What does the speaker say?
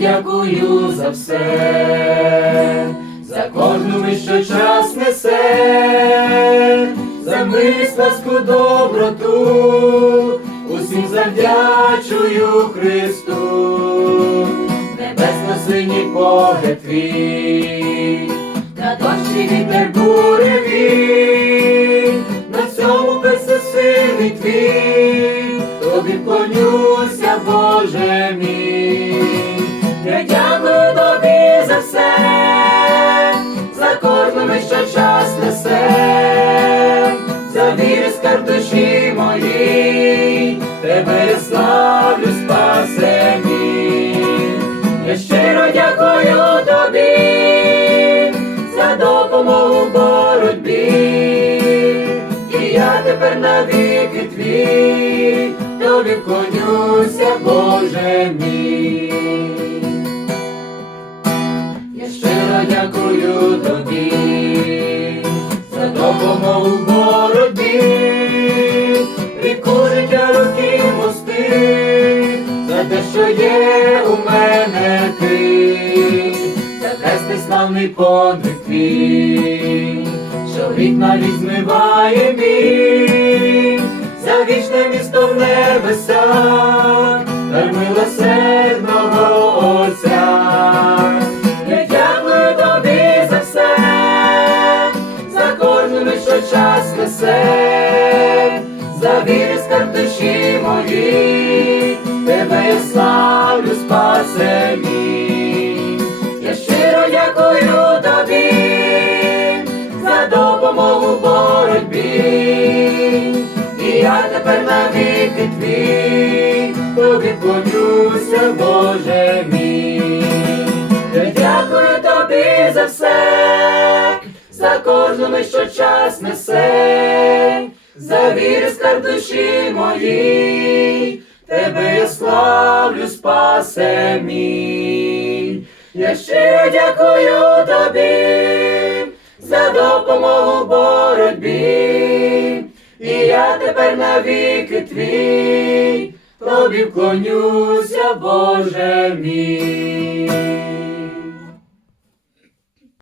Дякую за все, за кожну що час несе, за милість доброту, усім завдячую Христу, небесно синій погляд на дощі вітер буреві, на всьому безсилий твій, тобі вклонюся, Боже мій. Я дякую тобі за все, за кожними, що час несе, за віри скарб душі моїй, тебе я славлю, спасе мій. Я щиро дякую тобі за допомогу в боротьбі, і я тепер навіки твій, тобі вклонюся, Боже мій. Дякую тобі. За допомогу в боротьбі, ріку життя роки мости, за те, що є у мене ти, за хресний славний подвиг твій, що рік на рік змиває мій, за вічне місто в небесах, дай милосердного час несе, за скарб душі мої, тебе я славлю, спасе мій. Я щиро дякую тобі за допомогу в боротьбі, і я тепер навіки твій, тобі вклонюся, Боже мій. Я дякую тобі за все, за кожному, що час несе, за віри скарб душі моїй, тебе я славлю, спасе мій. Я щиро дякую тобі за допомогу в боротьбі, і я тепер навіки твій, тобі вклонюся, Боже мій.